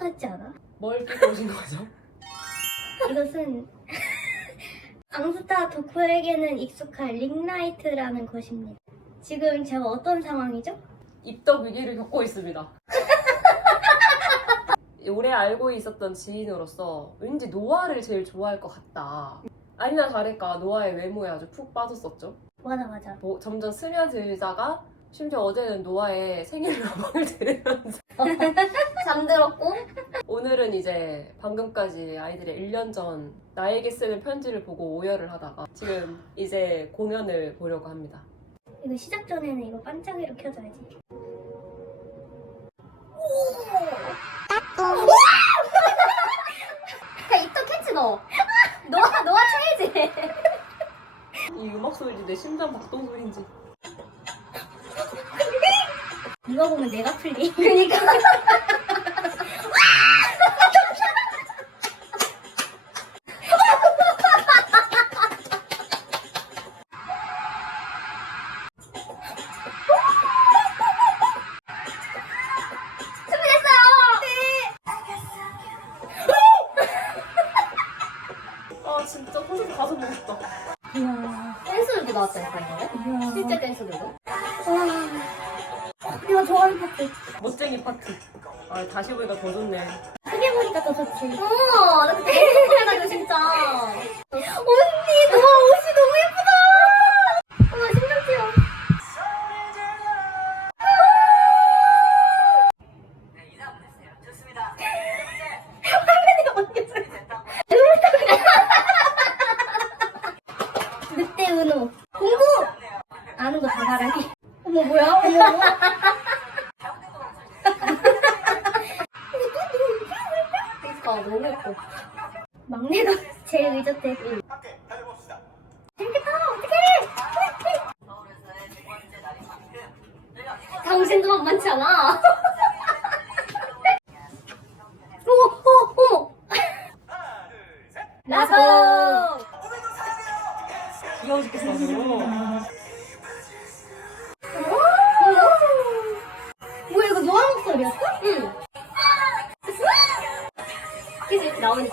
같지 않아? 뭘 끼고 오신 거죠? 이것은 앙스타 덕후에게는 익숙한 링라이트라는 것입니다. 지금 제가 어떤 상황이죠? 입덕 위기를 겪고 있습니다. 오래 알고 있었던 지인으로서 왠지 노아를 제일 좋아할 것 같다. 아니나 다를까 노아의 외모에 아주 푹 빠졌었죠. 맞아 맞아. 뭐 점점 스며들다가 심지어 어제는 노아의 생일 로망을 들으면서 잠들었고 오늘은 이제 방금까지 아이들의 1년 전 나에게 쓰는 편지를 보고 오열을 하다가 지금 이제 공연을 보려고 합니다. 이거 시작 전에는 이거 반짝이로 켜줘야지. 야 입덕 했지 너. 너가 너가 쳐야지. 이 음악 소리인지 내 심장 박동 소리인지 이거 보면 내가 풀리. 그니까.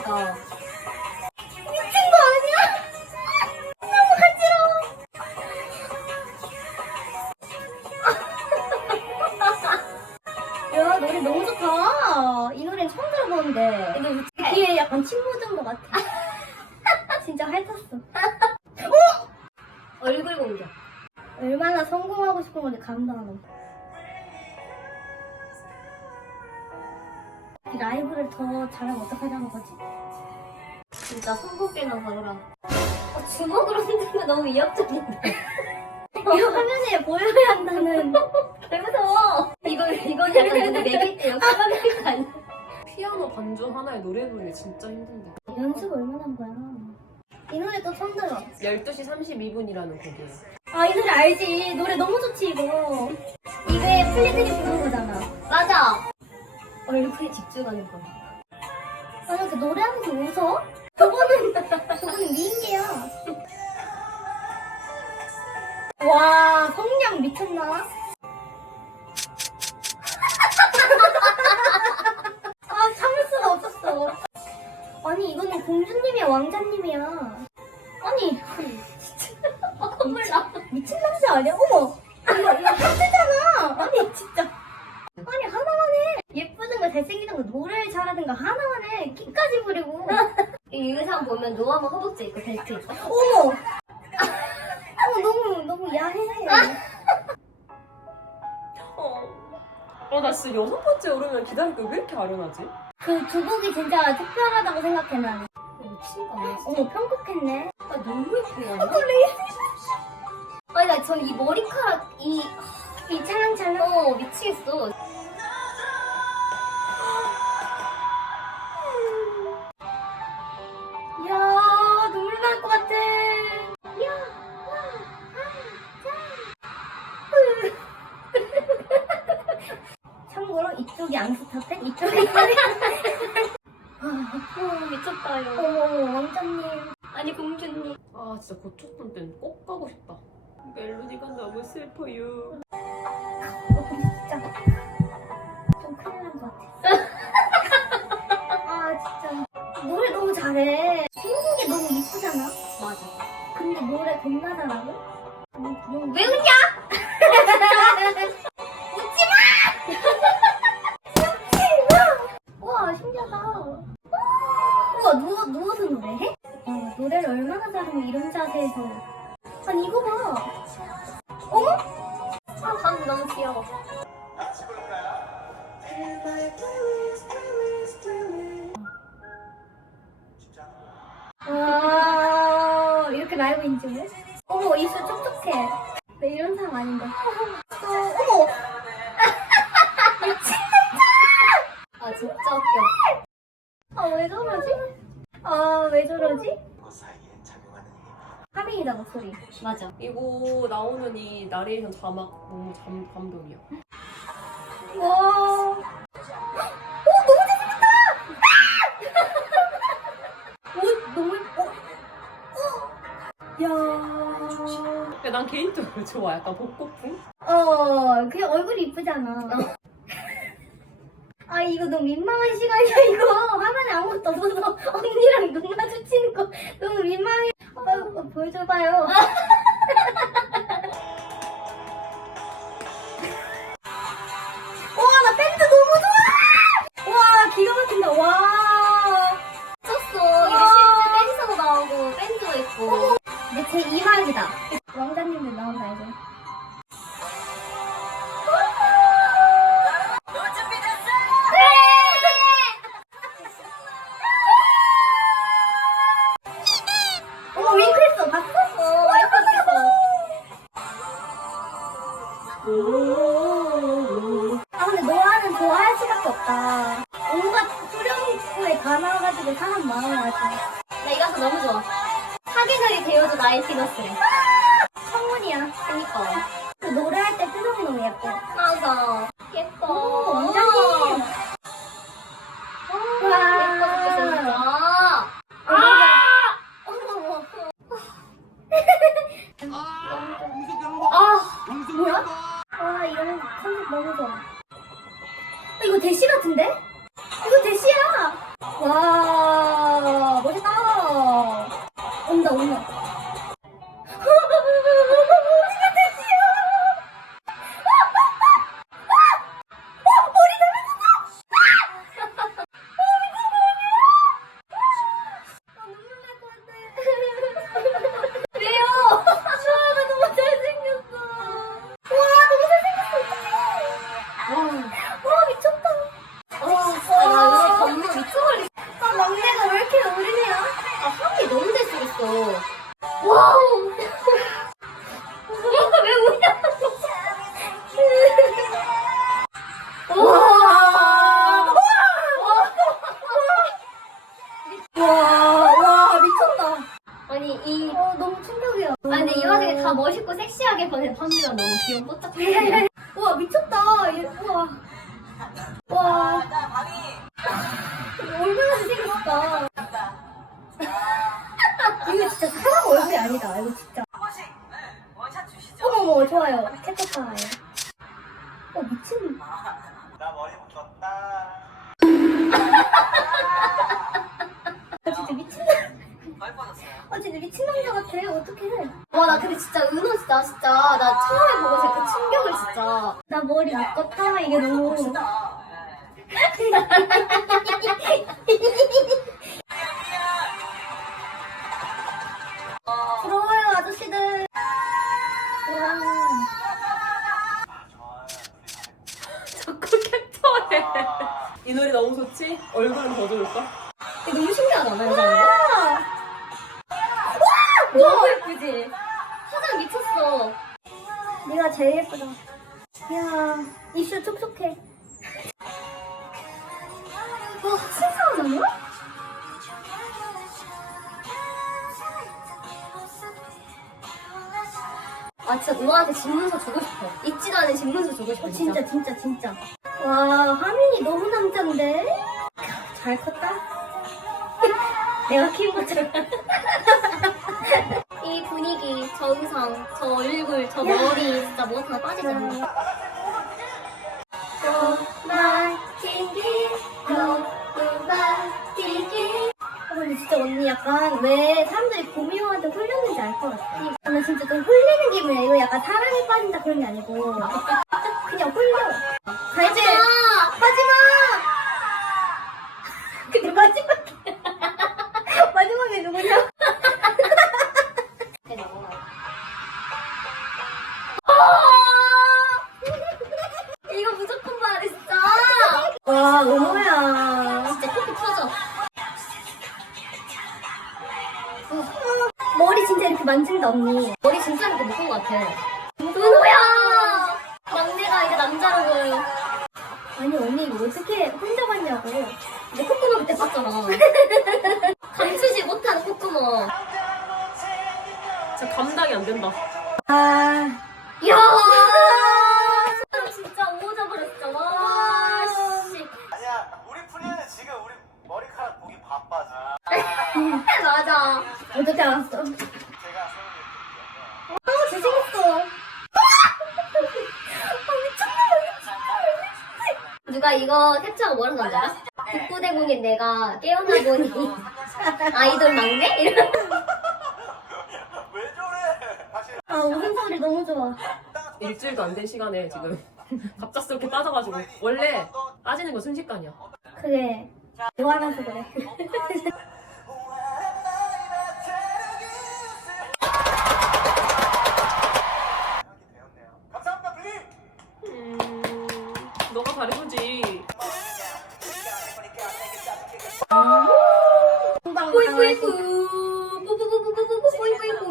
이 어떡하자는 거지? 진짜 손목이나 봐라 어, 주먹으로 흔드는 거 너무 위협적인데 이거 화면에 보여야 한다는. 개 무서워 이거 이건 약간 누구 내릴 때 역할하는 거 아니야 피아노 반주 하나에 노래 부르기 진짜 힘든데. 연습 얼마나 한 거야? 이 노래 또 처음 들어. 12시 32분이라는 곡이에요. 아, 이 노래 알지? 노래 너무 좋지, 이거. 이게 플리들이 부른 거잖아. 맞아 얼굴에 집중하는 거 아니, 그 노래하면서 웃어? 저거는, 저거는 미인계야. 와, 성량 미쳤나? 기다리고 왜 이렇게 아련하지? 그두 곡이 진짜 특별하다고 생각해, 난. 미친 거 아니야? 어머, 편곡했네. 아 너무 아니야? 어, 레이스. 아니 나 전 이 머리카락 이 이 찰랑찰랑. 어 미치겠어 이야, 눈물 날 것 같아. 이쪽이 앙스타펜, 이쪽이 어 미쳤다요 어머, 왕자님. 아니 공주님 아, 진짜 고척돔 때는 꼭 가고 싶다. 멜로디가 너무 슬퍼요. 라이브 인증을? 어머 입술 촉촉해. 나 이런 사람 아닌데. 어, 어머. 아, 진짜 웃겨. 아왜 저러지? 아 왜 저러지? 하밍이다 목소리. 맞아. 이거 나오는 이 나레이션 자막 너무 감, 감동이야. 와. 난 개인적으로 좋아. 약간 복고풍? 어 그냥 얼굴이 이쁘잖아. 아 이거 너무 민망한 시간이야 이거 화면에 아무것도 없어서 언니랑 눈 마주치는 거 너무 민망해. 어, 어, 보여줘봐요. 와 나 밴드 너무 좋아. 와 기가 막힌다. 와. 쳤어. 이게 실제 댄서도 나오고, 밴드도 있고. 근데 제 2막이다. 이거 대시 같은데? 이거 대시야. 와 남자 같아. 어떡해. 와, 나 근데 진짜 은호 진짜, 진짜. 나 처음에 보고 진짜 그 충격을 진짜. 나 머리 묶었다. 이게 너무. 부러워요, 아저씨들. 와. 자꾸 캡처해. 이 노래 너무 좋지? 얼굴은 더 좋을까? 예쁘지? 화장 미쳤어. 네가 제일 예쁘다. 이야, 입술 촉촉해. 와, 신사하잖아? 아, 진짜 누나한테 집문서 주고 싶어. 잊지도 않은 집문서 주고 싶어, 어, 진짜. 진짜, 진짜, 진짜. 와, 하민이 너무 남잔데? 잘 컸다? 내가 키운 것처럼. 이 분위기, 저 의상, 저 얼굴, 저 머리, 진짜 뭐 하나 빠지지 막히기. 어, 근데 진짜 언니 약간 왜 사람들이 고미호한테 홀렸는지 알 것 같아. 머리 진짜 이렇게 묶은 것 같아. 은호야! 막내가 이제 남자라고. 아니 언니 이거 어떻게 혼자 봤냐고. 내 콧구멍 그때 봤잖아. 감추지 못한 콧구멍. 진짜 감당이 안 된다. 아. 이야! 사람 진짜 오자 버렸어. 와, 씨. 아니야 우리 풀리는 지금 우리 머리카락 보기 바빠지 맞아. 어떻게 알았어? 제가 세우게 아 잘생겼어. 누가 이거 캡처하고 뭐라고 하지 알아? 북부대공인 내가 깨어나 보니 아이돌 막내? 이런. 왜 저래 다시 아 웃음소리 너무 좋아. 일주일도 안 된 시간에 지금 갑작스럽게 빠져가지고 원래 빠지는 거 순식간이야. 그게 좋아하면서 그래. 금방 뿌이 뿌이 뿌. 뿌뿌뿌뿌뿌뿌 뿌이 뿌이뿌.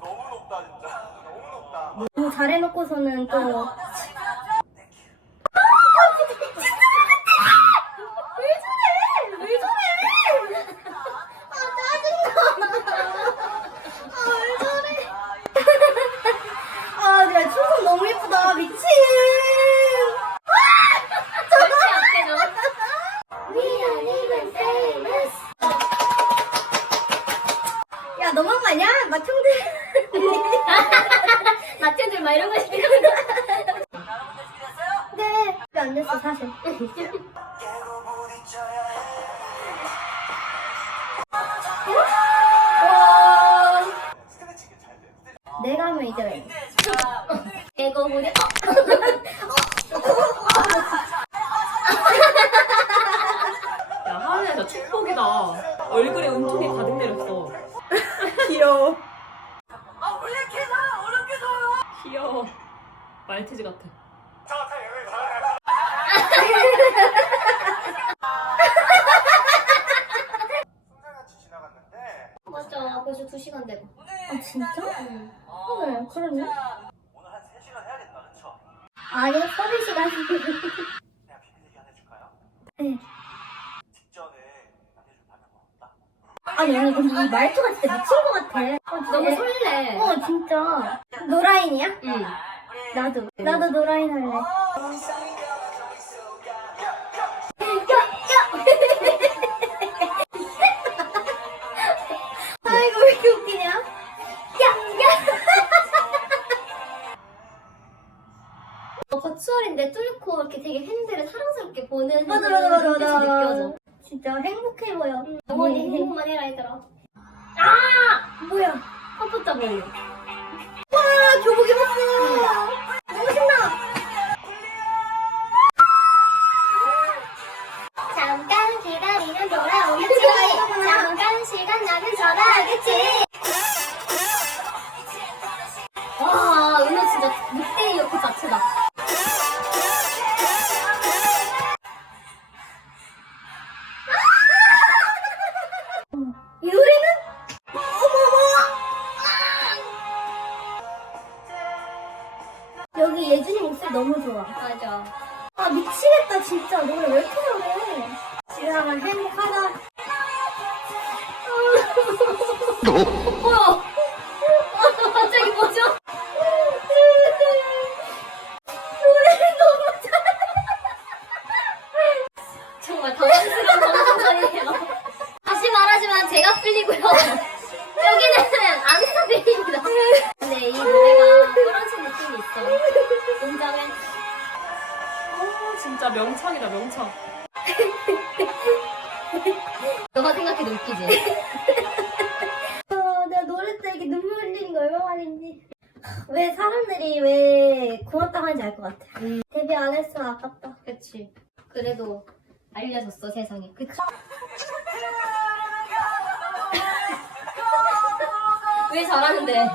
너무 높다 진짜 너무 높다 너무 잘해놓고서는 또 이제 에고 우리 어. 야 하은이가 축복이다. 얼굴에 은총이 가득 내렸어. 귀여워. 아 원래 계산 어렵게 줘요 귀여워. 말티즈 같아. 헐 그러네. 오늘 한 3시간 해야겠다 그쵸? 아니 서른 시간. 내가 비밀 얘기 하나 해줄까요? 네. 직전에 남해줄 받는 거 없다 아니 언니 근데 이 말투가 진짜 미친 것 같아. 어, 진짜. 너무 설레. 어 진짜. 노라인이야? 응. 나도. 나도 노라인 할래. 버추얼인데 뚫고 이렇게 되게 팬들을 사랑스럽게 보는 맞아 맞아 맞아 맞아. 느껴져. 진짜 행복해 보여. 영원히 네. 행복만 해라 얘들아. 뭐야? 컴퓨터 볼륨. 와 교복 입었어. 너무 신나. 잠깐 기다리면 돌아오겠지. 잠깐 시간 나면 전화하겠지. 여기 예준이 목소리 너무 좋아. 맞아. 아 미치겠다 진짜 노래 왜 이렇게 잘해? 지나간 행복하다. 뭐야? 너가 생각해도 웃기지? 어, 내가 노래 때 이렇게 눈물 흘리는 거 얼마 만인지. 왜 사람들이 왜 고맙다고 하는지 알 것 같아. 음. 데뷔 안 했으면 아깝다. 그치. 그래도 알려줬어, 세상에. 그치? 왜 잘하는데?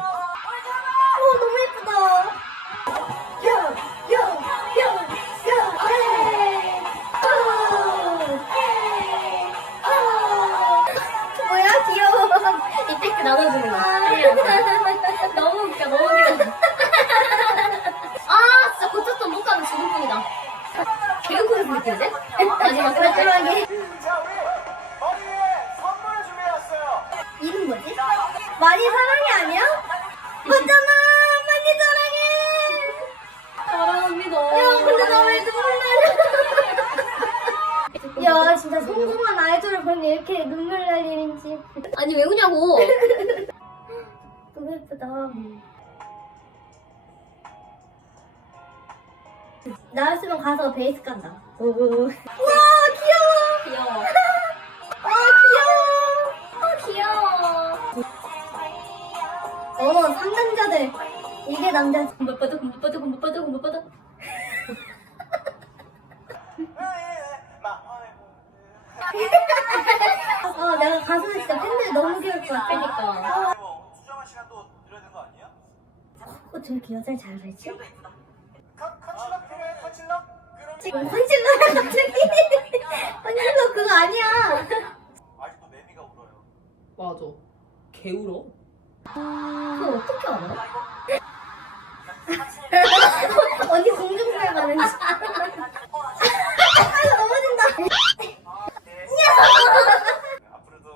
베이스 깐다. 오. 와, 귀여워! 귀여워. 아, 귀여워! 귀여워. 어머, 상남자들. 이게 남자. 못 받아, 못 받아, 못 받아, 못 받아. 아, 내가 가수는 진짜 팬들 너무 귀여울 것 같아. 그러니까. 뭐 수정한 시간 또 드려야 되는 거 아니에요? 어, 저렇게 여자를 잘 알지? 지금 컨실러야, 갑자기. 컨실러 그거 아니야. 아직도 매미가 울어요 맞아. 개울어? 그거 어떻게 알아? 언니 공중부에 가는지. 아, 넘어진다. 앞으로도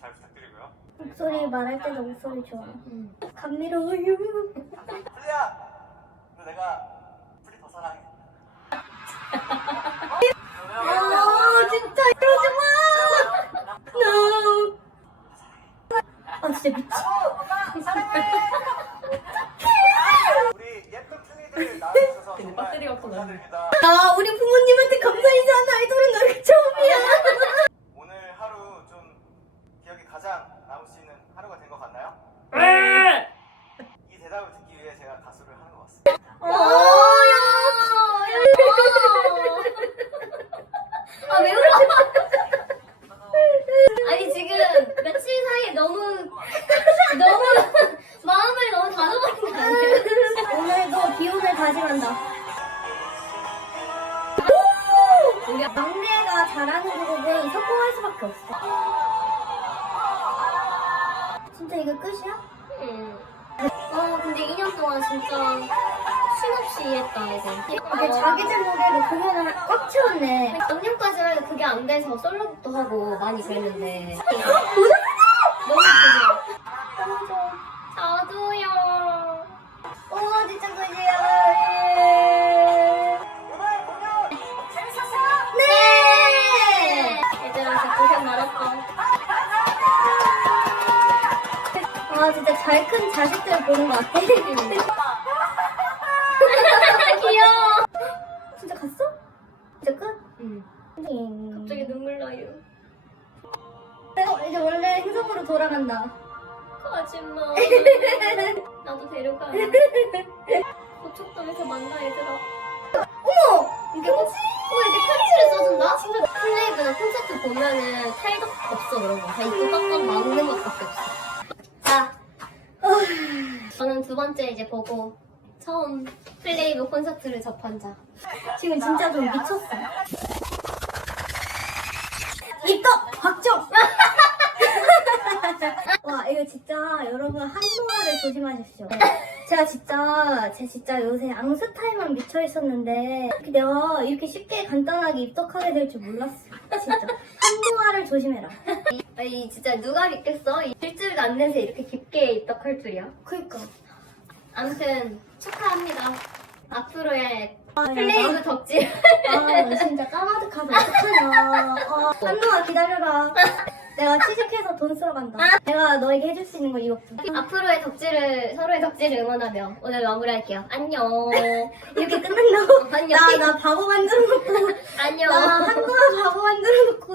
잘 부탁드리고요 목소리 말할 때도 목소리 좋아. 응. 감미로워요. 플리야 근데 내가 플리 더 사랑해 아, 진짜 이러지 마. No. 아, 진짜 미치. 우리 예쁜 플리들 나와주셔서 정말 배터리가 감사드립니다 아, 우리 부모님한테 감사인지 하는 아이돌은 너희 처음이야. 이. 이게 자기들 노래로 공연을 꽉 채웠네. 작년까지 하면 그게 안 돼서 솔로곡도 하고 많이 그랬는데. 너무 예쁘죠? 저도요. 오, 진짜. 예. 오늘 공연 네! 얘들아, 진짜 고생 많았어. 아, 진짜 잘 큰 자식들 보는 것 같아. 귀여워. 진짜 갔어? 진짜 끝? 응. 음. 갑자기 눈물 나요. 어, 이제 원래 행성으로 돌아간다. 가지마. 나도 데려가. 고척돔에서 만나, 얘들아. 어머! 이게 어, 이게 편지를 써준다? 친구 플레이브나 콘서트 보면은 탈덕 없어 그런 거. 다 입고 빡빡 막는 것밖에 없어. 자, 저는 두 번째 이제 보고 처음 플레이브 콘서트를 접한 자. 지금 진짜 좀 미쳤어. 입덕! 박정! 와, 이거 진짜 여러분 한동화를 조심하십시오. 제가 진짜, 제 진짜 요새 앙스타에만 미쳐 있었는데, 이렇게 내가 이렇게 쉽게 간단하게 입덕하게 될 줄 몰랐어. 진짜. 한동화를 조심해라. 아니 진짜 누가 믿겠어? 일주일도 안 돼서 이렇게 깊게 입덕할 줄이야. 그니까. 아무튼 축하합니다. 앞으로의 아, 플레이브 덕질. 아, 나 진짜 까마득하다. 어떡하냐. 아, 한동화 기다려라. 내가 취직해서 돈 쓰러 간다. 내가 너에게 해줄 수 있는 거 이것뿐. 앞으로의 덕질을 서로의 덕질을 응원하며 오늘 마무리할게요. 안녕. 이렇게 끝난다고? 안녕. 나, 나 바보 만들어놓고. 안녕. 나 한동화 바보 만들어놓고.